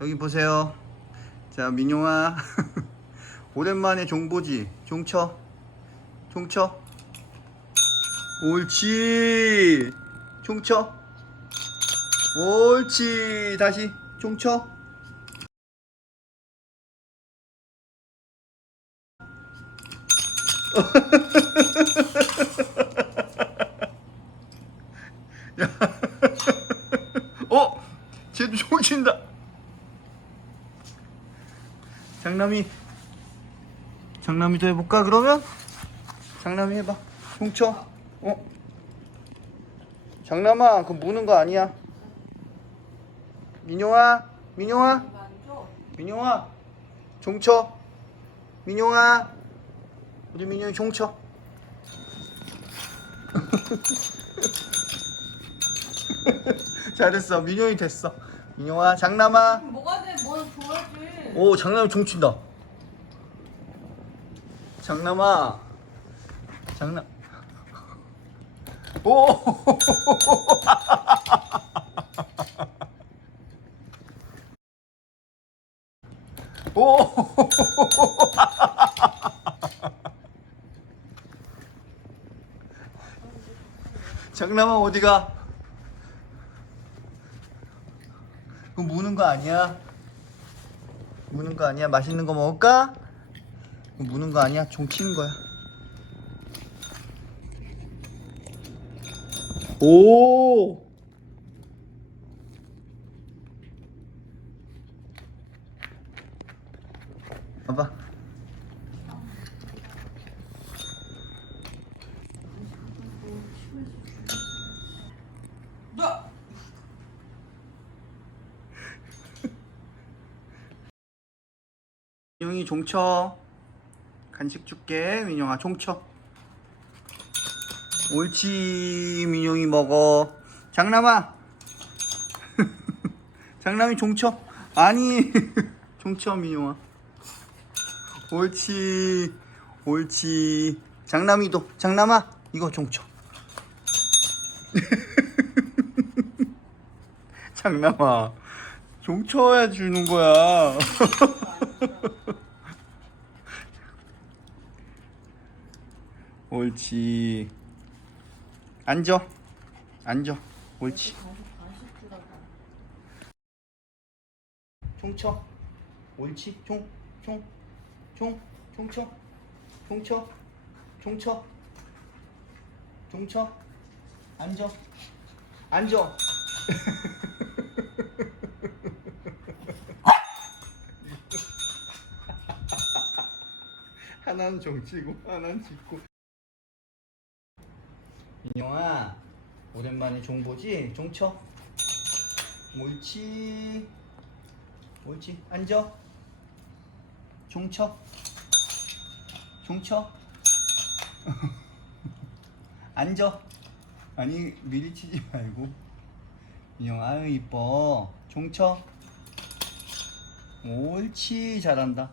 여기 보세요. 자, 민용아. 오랜만에 종보지. 종쳐. 종쳐. 옳지. 종쳐. 옳지. 다시 종쳐. 어? 쟤도 종친다. 장남이 장남이도 해볼까 그러면? 장남이 해봐. 종쳐. 어? 장남아, 그거 무는 거 아니야. 민용아, 민용아, 민용아, 종쳐. 민용아, 우리 민용이 종쳐. 잘했어, 민용이 됐어. 민용아, 장남아. 뭐가 돼? 오 장남이 종친다 장남아 장남 오 오! 장남아 어디가? 그거 무는 거 아니야? 무는 거 아니야? 맛있는 거 먹을까? 무는 거 아니야? 종 치는 거야. 오! 봐봐. 민영이 종쳐. 간식 줄게. 민영아 종쳐. 옳지. 민영이 먹어. 장남아. 장남이 종쳐. 아니. 종쳐 민영아. 옳지. 옳지. 장남이도. 장남아. 이거 종쳐. 장남아. 종쳐야 주는 거야. 옳지. 앉아. 앉아. 옳지. 총쳐. 옳지. 총. 총. 총. 총쳐. 총쳐. 총쳐. 총쳐. 앉아. 앉아. 하나는 종치고 하나는 짚고 민영아 오랜만에 종 보지? 종 쳐. 옳지 옳지 앉아 종 쳐. 종 쳐. 앉아 아니 미리 치지 말고 민영 아유 이뻐 종 쳐. 옳지 잘한다